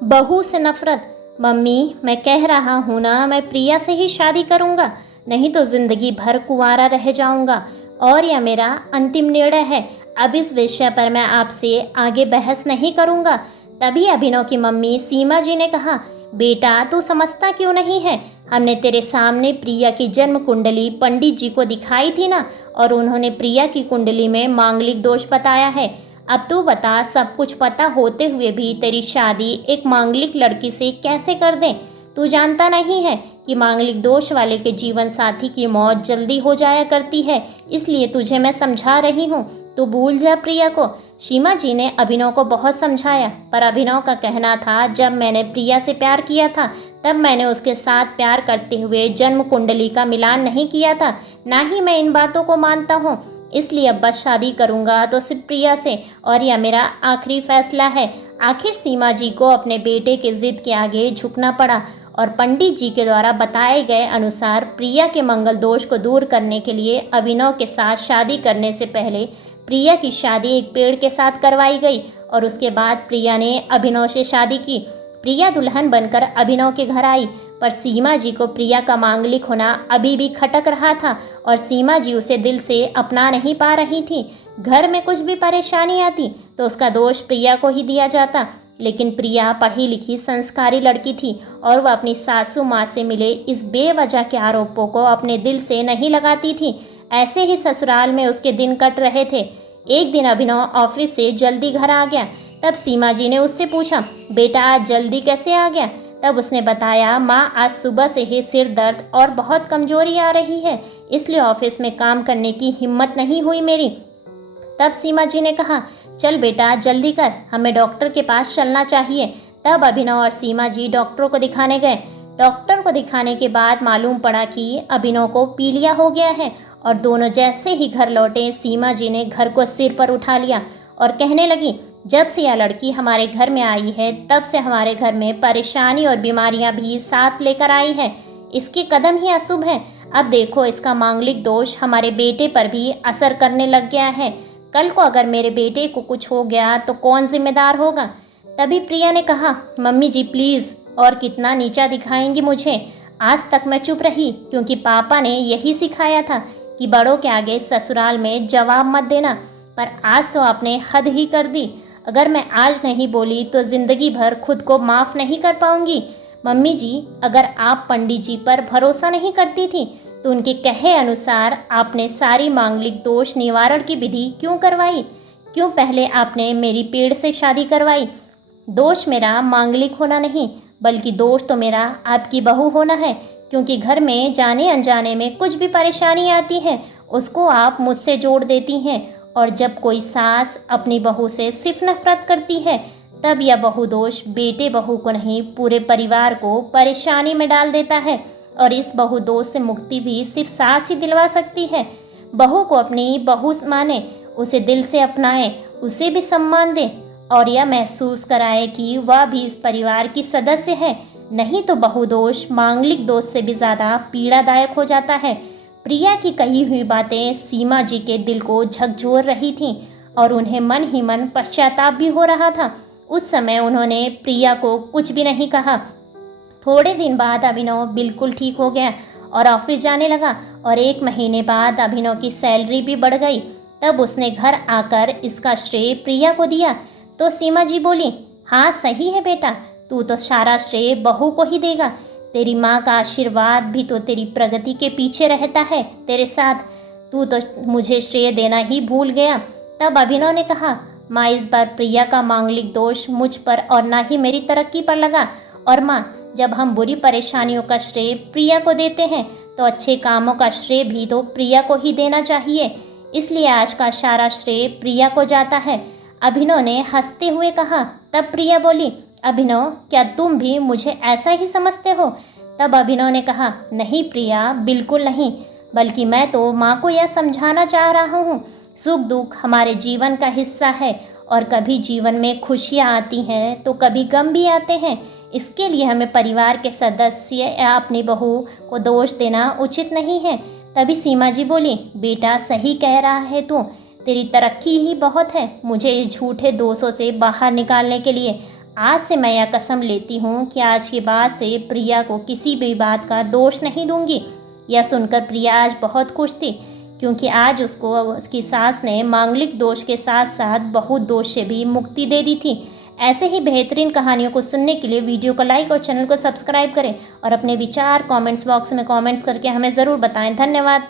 बहू से नफरत। मम्मी, मैं कह रहा हूँ ना, मैं प्रिया से ही शादी करूँगा, नहीं तो ज़िंदगी भर कुंवारा रह जाऊँगा और यह मेरा अंतिम निर्णय है। अब इस विषय पर मैं आपसे आगे बहस नहीं करूँगा। तभी अभिनव की मम्मी सीमा जी ने कहा, बेटा तू समझता क्यों नहीं है? हमने तेरे सामने प्रिया की जन्म कुंडली पंडित जी को दिखाई थी ना, और उन्होंने प्रिया की कुंडली में मांगलिक दोष बताया है। अब तू बता, सब कुछ पता होते हुए भी तेरी शादी एक मांगलिक लड़की से कैसे कर दें? तू जानता नहीं है कि मांगलिक दोष वाले के जीवन साथी की मौत जल्दी हो जाया करती है, इसलिए तुझे मैं समझा रही हूँ, तू भूल जा प्रिया को। सीमा जी ने अभिनव को बहुत समझाया, पर अभिनव का कहना था, जब मैंने प्रिया से प्यार किया था तब मैंने उसके साथ प्यार करते हुए जन्म कुंडली का मिलान नहीं किया था, ना ही मैं इन बातों को मानता हूँ। इसलिए अब बस शादी करूँगा तो सिर्फ प्रिया से, और यह मेरा आखिरी फैसला है। आखिर सीमा जी को अपने बेटे के जिद के आगे झुकना पड़ा, और पंडित जी के द्वारा बताए गए अनुसार प्रिया के मंगल दोष को दूर करने के लिए अभिनव के साथ शादी करने से पहले प्रिया की शादी एक पेड़ के साथ करवाई गई, और उसके बाद प्रिया ने अभिनव से शादी की। प्रिया दुल्हन बनकर अभिनव के घर आई, पर सीमा जी को प्रिया का मांगलिक होना अभी भी खटक रहा था, और सीमा जी उसे दिल से अपना नहीं पा रही थी। घर में कुछ भी परेशानी आती तो उसका दोष प्रिया को ही दिया जाता, लेकिन प्रिया पढ़ी लिखी संस्कारी लड़की थी, और वह अपनी सासू माँ से मिले इस बेवजह के आरोपों को अपने दिल से नहीं लगाती थी। ऐसे ही ससुराल में उसके दिन कट रहे थे। एक दिन अभिनव ऑफिस से जल्दी घर आ गया। तब सीमा जी ने उससे पूछा, बेटा आज जल्दी कैसे आ गया? तब उसने बताया, माँ आज सुबह से ही सिर दर्द और बहुत कमजोरी आ रही है, इसलिए ऑफिस में काम करने की हिम्मत नहीं हुई मेरी। तब सीमा जी ने कहा, चल बेटा जल्दी कर, हमें डॉक्टर के पास चलना चाहिए। तब अभिनव और सीमा जी डॉक्टर को दिखाने गए। डॉक्टर को दिखाने के बाद मालूम पड़ा कि अभिनव को पीलिया हो गया है, और दोनों जैसे ही घर लौटे सीमा जी ने घर को सिर पर उठा लिया और कहने लगी, जब से यह लड़की हमारे घर में आई है तब से हमारे घर में परेशानी और बीमारियां भी साथ लेकर आई है। इसके कदम ही अशुभ हैं। अब देखो, इसका मांगलिक दोष हमारे बेटे पर भी असर करने लग गया है। कल को अगर मेरे बेटे को कुछ हो गया तो कौन जिम्मेदार होगा? तभी प्रिया ने कहा, मम्मी जी प्लीज़, और कितना नीचा दिखाएंगी मुझे? आज तक मैं चुप रही क्योंकि पापा ने यही सिखाया था कि बड़ों के आगे ससुराल में जवाब मत देना, पर आज तो आपने हद ही कर दी। अगर मैं आज नहीं बोली तो ज़िंदगी भर खुद को माफ़ नहीं कर पाऊंगी। मम्मी जी, अगर आप पंडित जी पर भरोसा नहीं करती थी तो उनके कहे अनुसार आपने सारी मांगलिक दोष निवारण की विधि क्यों करवाई? क्यों पहले आपने मेरी पेड़ से शादी करवाई? दोष मेरा मांगलिक होना नहीं, बल्कि दोष तो मेरा आपकी बहू होना है, क्योंकि घर में जाने अनजाने में कुछ भी परेशानी आती है उसको आप मुझसे जोड़ देती हैं, और जब कोई सास अपनी बहू से सिर्फ नफरत करती है तब यह बहू दोष बेटे बहू को नहीं पूरे परिवार को परेशानी में डाल देता है, और इस बहु दोष से मुक्ति भी सिर्फ सास ही दिलवा सकती है। बहू को अपनी बहू माने, उसे दिल से अपनाए, उसे भी सम्मान दे, और यह महसूस कराए कि वह भी इस परिवार की सदस्य है। नहीं तो बहु दोष मांगलिक दोष से भी ज़्यादा पीड़ादायक हो जाता है। प्रिया की कही हुई बातें सीमा जी के दिल को झकझोर रही थीं, और उन्हें मन ही मन पश्चाताप भी हो रहा था। उस समय उन्होंने प्रिया को कुछ भी नहीं कहा। थोड़े दिन बाद अभिनव बिल्कुल ठीक हो गया और ऑफिस जाने लगा, और 1 महीने बाद अभिनव की सैलरी भी बढ़ गई। तब उसने घर आकर इसका श्रेय प्रिया को दिया, तो सीमा जी बोली, हाँ सही है बेटा, तू तो सारा श्रेय बहू को ही देगा। तेरी माँ का आशीर्वाद भी तो तेरी प्रगति के पीछे रहता है तेरे साथ, तू तो मुझे श्रेय देना ही भूल गया। तब अभिनव ने कहा, माँ इस बार प्रिया का मांगलिक दोष मुझ पर और ना ही मेरी तरक्की पर लगा, और माँ जब हम बुरी परेशानियों का श्रेय प्रिया को देते हैं तो अच्छे कामों का श्रेय भी तो प्रिया को ही देना चाहिए, इसलिए आज का सारा श्रेय प्रिया को जाता है। अभिनव ने हंसते हुए कहा। तब प्रिया बोली, अभिनव क्या तुम भी मुझे ऐसा ही समझते हो? तब अभिनव ने कहा, नहीं प्रिया, बिल्कुल नहीं, बल्कि मैं तो माँ को यह समझाना चाह रहा हूँ, सुख दुख हमारे जीवन का हिस्सा है, और कभी जीवन में खुशियाँ आती हैं तो कभी गम भी आते हैं। इसके लिए हमें परिवार के सदस्य या अपनी बहू को दोष देना उचित नहीं है। तभी सीमा जी बोली, बेटा सही कह रहा है तेरी तरक्की ही बहुत है मुझे इस झूठे दोषों से बाहर निकालने के लिए। आज से मैं यह कसम लेती हूँ कि आज के बाद से प्रिया को किसी भी बात का दोष नहीं दूंगी। यह सुनकर प्रिया आज बहुत खुश थी, क्योंकि आज उसको उसकी सास ने मांगलिक दोष के साथ साथ बहुत दोष से भी मुक्ति दे दी थी। ऐसे ही बेहतरीन कहानियों को सुनने के लिए वीडियो को लाइक और चैनल को सब्सक्राइब करें और अपने विचार कमेंट्स बॉक्स में कमेंट्स करके हमें ज़रूर बताएं। धन्यवाद।